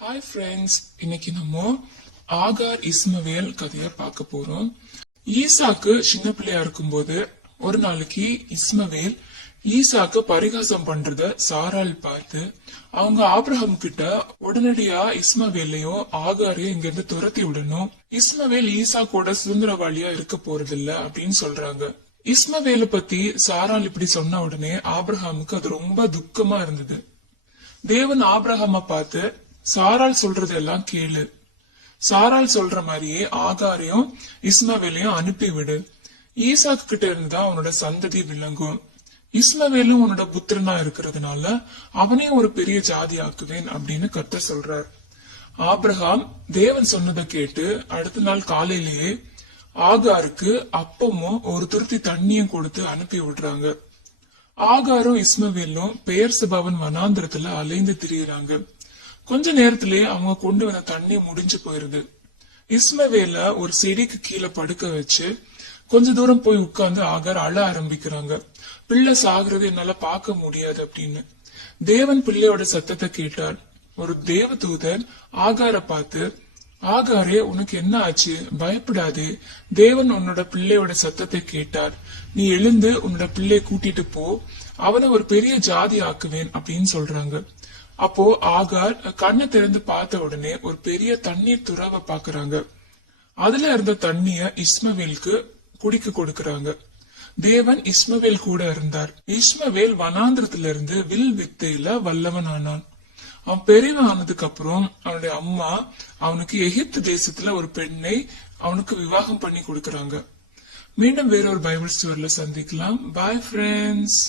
Hi friends, இன்னைக்கு நம்ம ஆகார் இஸ்மவேல் கதைய பார்க்க போறோம். ஈசாக்கு சின்ன பிள்ளையா இருக்கும்போது ஒரு நாளைக்கு இஸ்மவேல் ஈசாக்கு பரிகாசம் பண்றத சாராள் பார்த்து அவங்க ஆபிரகாம் கிட்ட உடனடியா இஸ்மவேலையும் ஆகாரையும் இங்க இருந்து துரத்தி விடணும், இஸ்மவேல் ஈசாக்கோட சுதந்திரவாளியா இருக்க போறதில்ல அப்படின்னு சொல்றாங்க. இஸ்மவேலை பத்தி சாராள் இப்படி சொன்ன உடனே ஆபிரகாமுக்கு அது ரொம்ப துக்கமா இருந்தது. தேவன் ஆபிரகாம பார்த்து சாராள் சொல்றதெல்லாம் கேளு, சாராள் சொல்ற மாதிரியே ஆகாரையும் இஸ்மவேலையும் அனுப்பிவிடு, ஈசாக்கு கிட்ட இருந்துதான் அவனோட சந்ததி விளங்கும், இஸ்மவேலும் உன்னோட புத்திரனா இருக்கிறதுனால அவனையும் ஒரு பெரிய ஜாதி ஆக்குவேன் அப்படின்னு கர்த்தர் சொல்றார். ஆபிரகாம் தேவன் சொன்னதை கேட்டு அடுத்த நாள் காலையிலேயே ஆகாருக்கு அப்பமும் ஒரு துருத்தி தண்ணியும் கொடுத்து அனுப்பி விடுறாங்க. ஆகாரும் இஸ்மவேலும் பெயர் சபாவன் வனாந்திரத்துல அலைந்து திரியுறாங்க. கொஞ்ச நேரத்திலேயே அவங்க கொண்டு வந்த தண்ணி முடிஞ்சு போயிருது. இஸ்மவேல ஒரு செடிக்கு கீழே படுக்க வச்சு கொஞ்ச தூரம் போய் உட்கார்ந்து ஆகார் அழ ஆரம்பிக்கிறாங்க. பிள்ளை சாகுறது என்னால பார்க்க முடியாது அப்படின்னு. தேவன் பிள்ளையோட சத்தத்தை கேட்டார். ஒரு தேவதூதன் ஆகார பார்த்து, ஆகாரே உனக்கு என்ன ஆச்சு, பயப்படாதே, தேவன் உன்னோட பிள்ளையோட சத்தத்தை கேட்டார், நீ எழுந்து உன்னோட பிள்ளைய கூட்டிட்டு போ, அவனை ஒரு பெரிய ஜாதி ஆக்குவேன் அப்படின்னு சொல்றாங்க. அப்போ ஆகார் கண்ணை திறந்து பார்த்த உடனே ஒரு பெரிய தண்ணீர் துறவை பாக்குறாங்க. அதுல இருந்த தண்ணிய இஸ்மவேலுக்கு குடிக்க கொடுக்கறாங்க. தேவன் இஸ்மவேல் கூட இருந்தார். இஸ்மவேல் வனாந்திரத்துல இருந்து வில் வித்தையில வல்லவன் ஆனான். அவன் பெரியவன் ஆனதுக்கு அப்புறம் அவனுடைய அம்மா அவனுக்கு எகிப்து தேசத்துல ஒரு பெண்ணை அவனுக்கு விவாகம் பண்ணி கொடுக்கறாங்க. மீண்டும் வேறொரு பைபிள் ஸ்டோரியில சந்திக்கலாம். Bye friends.